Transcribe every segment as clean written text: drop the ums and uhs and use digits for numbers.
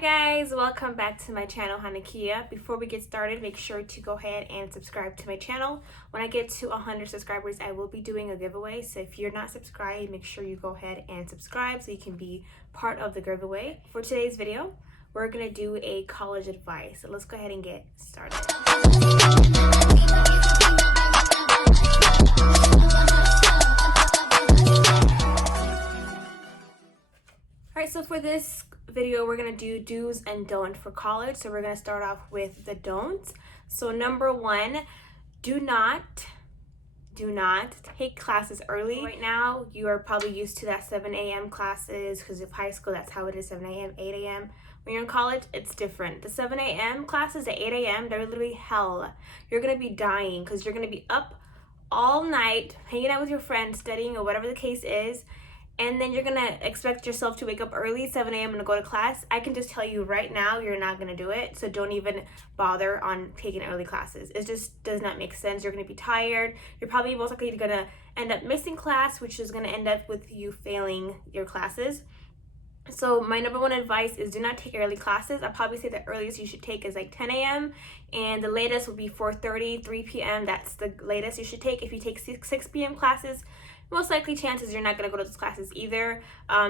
guys, welcome back to my channel, Hanakia. Before we get started, make sure to go ahead and subscribe to my channel. When I get to 100 subscribers, I will be doing a giveaway. So if you're not subscribed, make sure you go ahead and subscribe so you can be part of the giveaway. For today's video, we're going to do a college advice. So let's go ahead and get started. Alright, so for this video, we're going to do do's and don'ts for college. So we're going to start off with the don'ts. So number one, do not take classes early. Right now, you are probably used to that 7 a.m. classes because of high school. That's how it is, 7 a.m., 8 a.m. When you're in college, it's different. The 7 a.m. classes, the 8 a.m., they're literally hell. You're going to be dying because you're going to be up all night, hanging out with your friends, studying, or whatever the case is. And then you're gonna expect yourself to wake up early, 7 a.m. and go to class. I can just tell you right now, you're not gonna do it. So don't even bother on taking early classes. It just does not make sense. You're gonna be tired. You're probably most likely gonna end up missing class, which is gonna end up with you failing your classes. So my number one advice is do not take early classes. I'd probably say the earliest you should take is like 10 a.m. and the latest would be 4:30, 3 p.m. That's the latest you should take. If you take 6 p.m. classes, most likely chances you're not going to go to those classes either.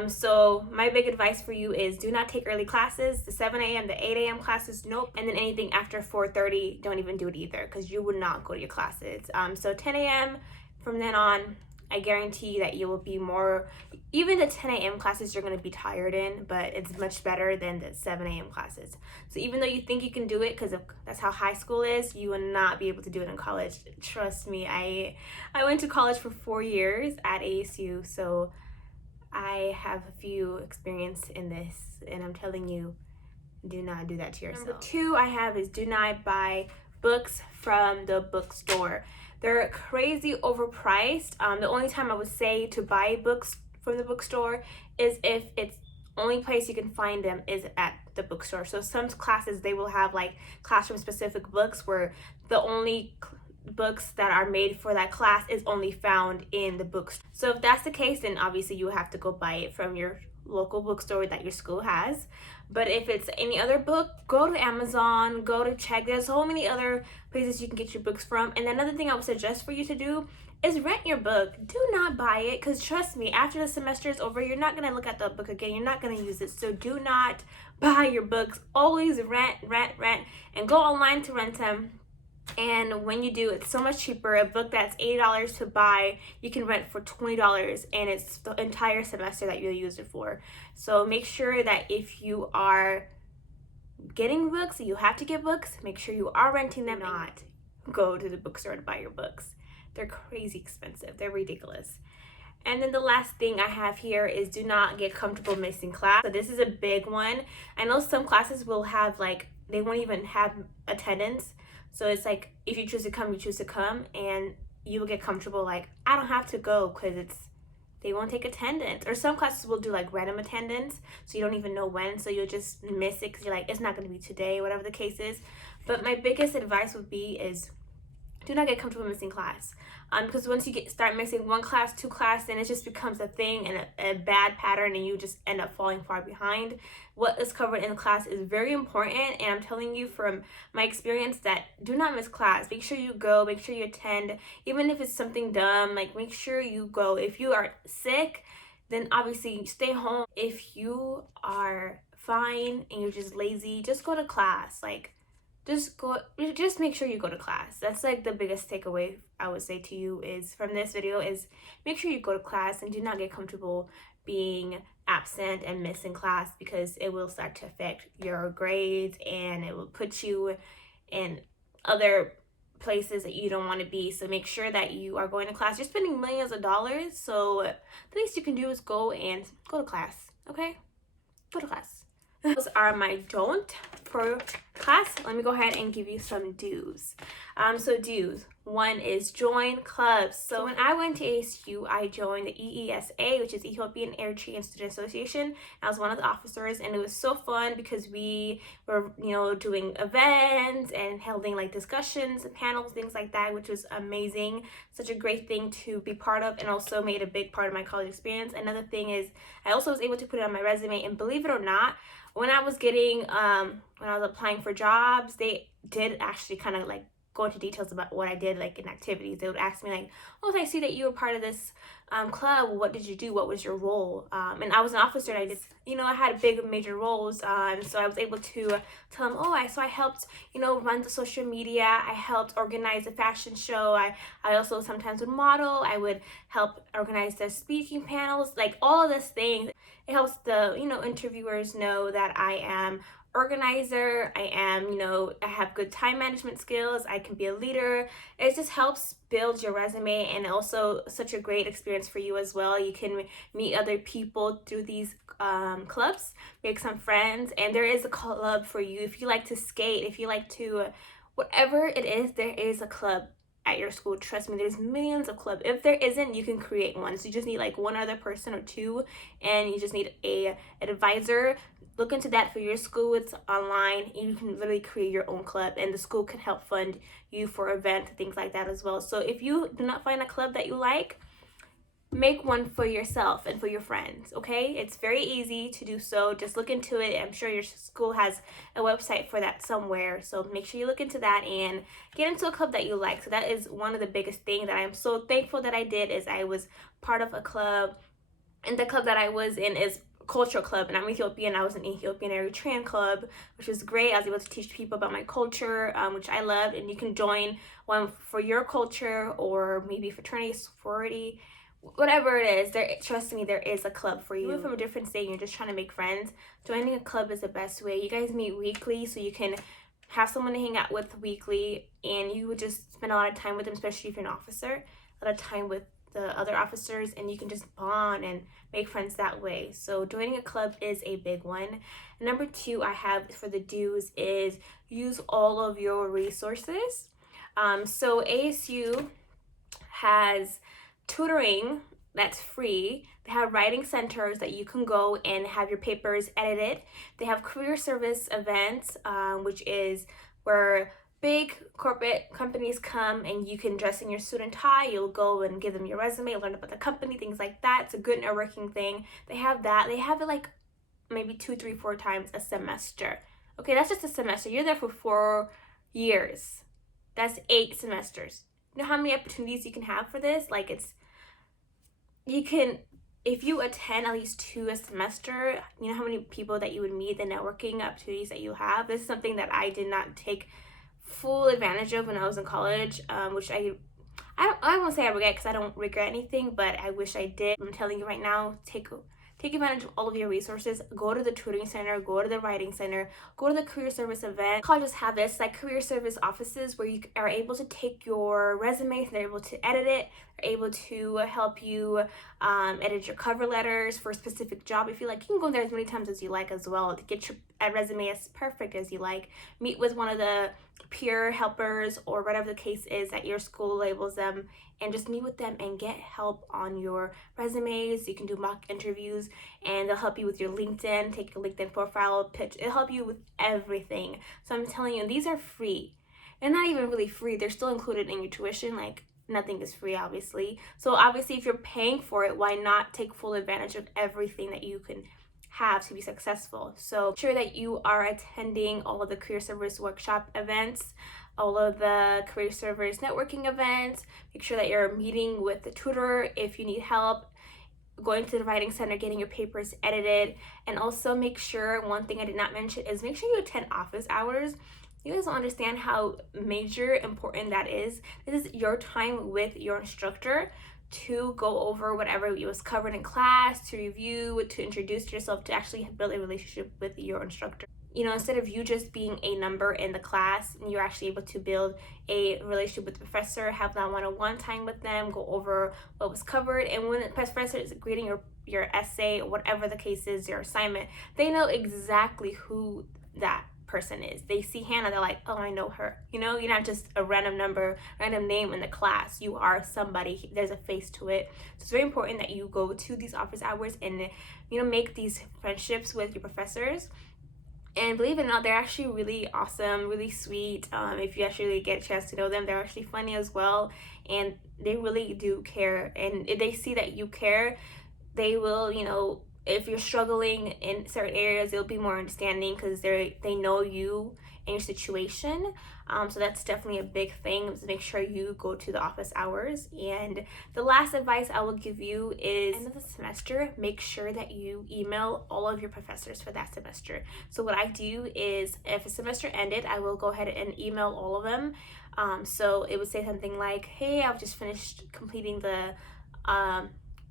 So my big advice for you is do not take early classes. The 7 a.m., the 8 a.m. classes, nope. And then anything after 4:30, don't even do it either because you would not go to your classes. So 10 a.m. from then on, I guarantee that you will be more, even the 10 a.m. classes you're going to be tired in, but it's much better than the 7 a.m. classes. So even though you think you can do it because that's how high school is, you will not be able to do it in college. Trust me, I went to college for 4 years at ASU, so I have a few experience in this, and I'm telling you, do not do that to yourself. Number two I have is do not buy books from the bookstore. They're crazy overpriced. The only time I would say to buy books from the bookstore is if it's only place you can find them is at the bookstore. So some classes, they will have like classroom specific books where the only books that are made for that class is only found in the bookstore. So if that's the case, then obviously you have to go buy it from your local bookstore that your school has. But if it's any other book, go to Amazon, go to Check. There's so many other places you can get your books from. And another thing I would suggest for you to do is rent your book. Do not buy it because trust me, after the semester is over, you're not going to look at the book again. You're not going to use it. So do not buy your books. Always rent, and go online to rent them. And when you do, it's so much cheaper. A book that's $80 to buy, you can rent for $20, and it's the entire semester that you'll use it for. So make sure that if you are getting books, you have to get books, make sure you are renting them. Not go to the bookstore to buy your books. They're crazy expensive. They're ridiculous. And then the last thing I have here is do not get comfortable missing class. So this is a big one. I know some classes will have they won't even have attendance. So it's like, if you choose to come, you choose to come, and you will get comfortable, I don't have to go because they won't take attendance. Or some classes will do random attendance, so you don't even know when, so you'll just miss it because you're like, it's not going to be today, whatever the case is. But my biggest advice would be is do not get comfortable missing class. Because once you start missing one class, 2 class, then it just becomes a thing and a bad pattern, and you just end up falling far behind. What is covered in class is very important, and I'm telling you from my experience that do not miss class. Make sure you go, make sure you attend, even if it's something dumb, make sure you go. If you are sick, then obviously stay home. If you are fine and you're just lazy, just go to class. Just make sure you go to class. That's the biggest takeaway I would say to you is from this video is make sure you go to class and do not get comfortable being absent and missing class because it will start to affect your grades and it will put you in other places that you don't want to be. So make sure that you are going to class. You're spending millions of dollars, so the least you can do is go to class. Okay? Go to class. Those are my don't for class. Let me go ahead and give you some do's. So do's. One is join clubs. So when I went to ASU, I joined the EESA, which is Ethiopian Eritrean Student Association. I was one of the officers, and it was so fun because we were, doing events and holding discussions and panels, things like that, which was amazing. Such a great thing to be part of, and also made a big part of my college experience. Another thing is I also was able to put it on my resume, and believe it or not, when I was getting when I was applying for jobs, they did actually kind of like go into details about what I did, like in activities. They would ask me like, oh, I see that you were part of this club. What did you do? What was your role? And I was an officer, and I did, I had big major roles. So I was able to tell them, oh, I helped, run the social media. I helped organize a fashion show. I also sometimes would model. I would help organize the speaking panels, like all of these things. It helps the, interviewers know that I am organizer. I am, I have good time management skills. I can be a leader. It just helps build your resume, and also such a great experience for you as well. You can meet other people through these clubs, make some friends, and there is a club for you. If you like to skate, if you like to, whatever it is, there is a club at your school. Trust me, there's millions of clubs. If there isn't, you can create one. So you just need like one other person or two, and you just need an advisor. Look into that for your school. It's online. You can literally create your own club, and the school can help fund you for events, things like that as well. So if you do not find a club that you like, make one for yourself and for your friends, okay? It's very easy to do so. Just look into it. I'm sure your school has a website for that somewhere. So make sure you look into that and get into a club that you like. So that is one of the biggest things that I am so thankful that I did, is I was part of a club. And the club that I was in is cultural club, and I'm Ethiopian. I was in Ethiopian Eritrean club, which was great. I was able to teach people about my culture, which I loved. And you can join one for your culture, or maybe fraternity, sorority, whatever it is. Trust me, there is a club for you. Even from a different state, you're just trying to make friends, joining a club is the best way. You guys meet weekly, so you can have someone to hang out with weekly, and you would just spend a lot of time with them, especially if you're an officer, a lot of time with the other officers, and you can just bond and make friends that way. So joining a club is a big one. Number 2 I have for the do's is use all of your resources. So ASU has tutoring that's free. They have writing centers that you can go and have your papers edited. They have career service events, which is where big corporate companies come, and you can dress in your suit and tie. You'll go and give them your resume, learn about the company, things like that. It's a good networking thing. They have that. They have it like maybe 2, 3, 4 times a semester. Okay, that's just a semester. You're there for 4 years. That's 8 semesters. You know how many opportunities you can have for this? Like, you can, if you attend at least 2 a semester, you know how many people that you would meet, the networking opportunities that you have. This is something that I did not take full advantage of when I was in college, which I won't say I regret, because I don't regret anything, but I wish I did. I'm telling you right now, take advantage of all of your resources. Go to the tutoring center, go to the writing center, go to the career service event. Colleges have this, like career service offices, where you are able to take your resume, they're able to edit it, they're able to help you edit your cover letters for a specific job. If you like, you can go there as many times as you like as well to get your resume as perfect as you like. Meet with one of the peer helpers, or whatever the case is that your school labels them, and just meet with them and get help on your resumes. You can do mock interviews, and they'll help you with your LinkedIn, take your LinkedIn profile pitch. It'll help you with everything. So I'm telling you, these are free. And not even really free, they're still included in your tuition. Like, nothing is free, obviously. So obviously, if you're paying for it, why not take full advantage of everything that you can have to be successful? So make sure that you are attending all of the career service workshop events, all of the career service networking events. Make sure that you're meeting with the tutor if you need help, going to the writing center, getting your papers edited. And also make sure, one thing I did not mention is make sure you attend office hours. You guys don't understand how major important that is. This is your time with your instructor to go over whatever was covered in class, to review, to introduce yourself, to actually build a relationship with your instructor. Instead of you just being a number in the class, you're actually able to build a relationship with the professor, have that one-on-one time with them, go over what was covered. And when the professor is grading your essay, whatever the case is, your assignment, they know exactly who that person is. They see Hannah, they're like, oh, I know her. You're not just a random number, random name in the class. You are somebody. There's a face to it. So it's very important that you go to these office hours and make these friendships with your professors. And believe it or not, they're actually really awesome, really sweet. If you actually get a chance to know them, they're actually funny as well, and they really do care. And if they see that you care, they will, if you're struggling in certain areas, they'll be more understanding because they know you and your situation. So that's definitely a big thing, is make sure you go to the office hours. And the last advice I will give you is, end of the semester, make sure that you email all of your professors for that semester. So what I do is, if a semester ended, I will go ahead and email all of them. So it would say something like, hey, I've just finished completing the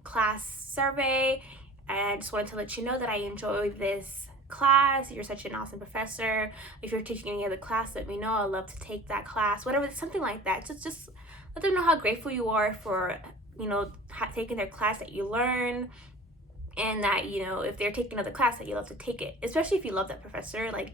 class survey, and I just wanted to let you know that I enjoyed this class. You're such an awesome professor. If you're teaching any other class, let me know. I'd love to take that class, whatever, something like that. Just let them know how grateful you are for, you know, taking their class, that you learn, and that, you know, if they're taking another class, that you love to take it, especially if you love that professor. Like,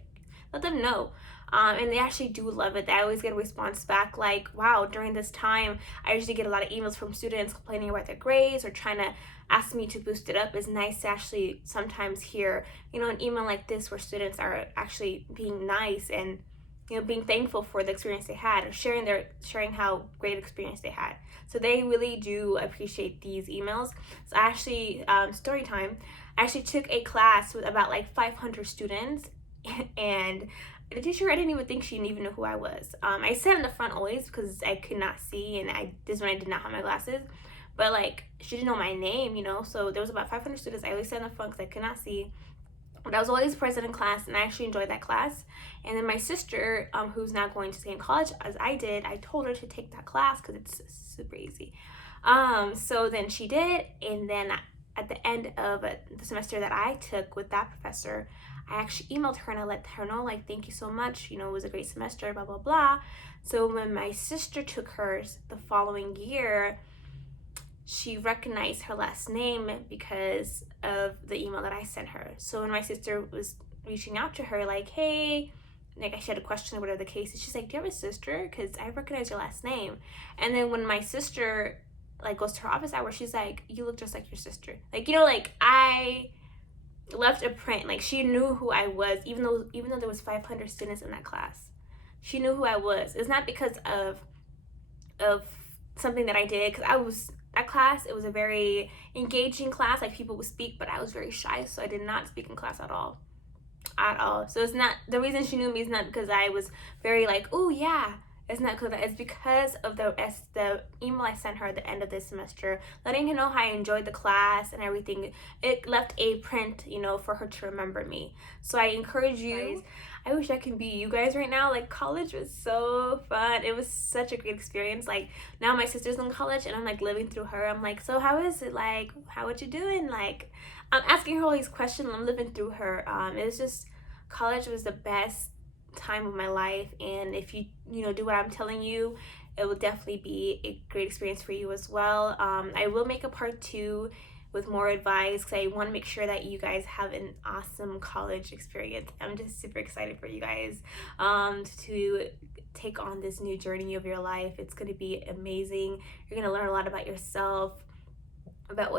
let them know. And they actually do love it. They always get a response back like, wow, during this time, I usually get a lot of emails from students complaining about their grades or trying to ask me to boost it up. It's nice to actually sometimes hear, you know, an email like this where students are actually being nice and, you know, being thankful for the experience they had, or sharing how great experience they had. So they really do appreciate these emails. So I actually, story time, I actually took a class with about like 500 students, and the teacher, I didn't even think she even knew who I was. I sat in the front always because I could not see, and this when I did not have my glasses. But like, she didn't know my name, you know. So there was about 500 students. I always sat in the front because I could not see. But I was always present in class, and I actually enjoyed that class. And then my sister, who's now going to the same college as I did, I told her to take that class because it's super easy. So then she did, and then at the end of the semester that I took with that professor, I actually emailed her and I let her know, like, thank you so much, you know, it was a great semester, blah, blah, blah. So when my sister took hers the following year, she recognized her last name because of the email that I sent her. So when my sister was reaching out to her, like, hey, like, she had a question or whatever the case is, she's like, do you have a sister? Because I recognize your last name. And then when my sister, like, goes to her office hour, she's like, you look just like your sister. Like, you know, like, I left a print. Like, she knew who I was, even though there was 500 students in that class. She knew who I was. It's not because of something that I did, because that class, it was a very engaging class. Like, people would speak, but I was very shy, so I did not speak in class at all. So it's not, the reason she knew me is not because I was very like, oh yeah. It's not because, it's because of the email I sent her at the end of this semester, letting her know how I enjoyed the class and everything. It left a print, you know, for her to remember me. So I encourage you. I wish I could be you guys right now. Like, college was so fun. It was such a great experience. Like, now my sister's in college and I'm like living through her. I'm like, so how is it? Like, how what you doing? Like, I'm asking her all these questions. I'm living through her. It was just, college was the best time of my life, and if you know, do what I'm telling you, it will definitely be a great experience for you as well. I will make a part 2 with more advice because I want to make sure that you guys have an awesome college experience. I'm just super excited for you guys to take on this new journey of your life. It's going to be amazing. You're going to learn a lot about yourself, about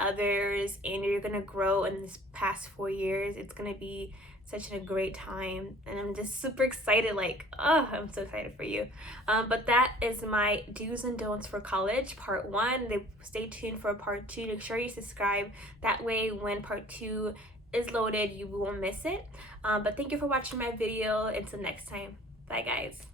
others, and you're going to grow in this past 4 years. It's going to be such a great time, and I'm just super excited. Like, oh, I'm so excited for you. But that is my do's and don'ts for college, part 1. Stay tuned for part 2. Make sure you subscribe, that way when part 2 is loaded, you won't miss it. But thank you for watching my video. Until next time, bye guys.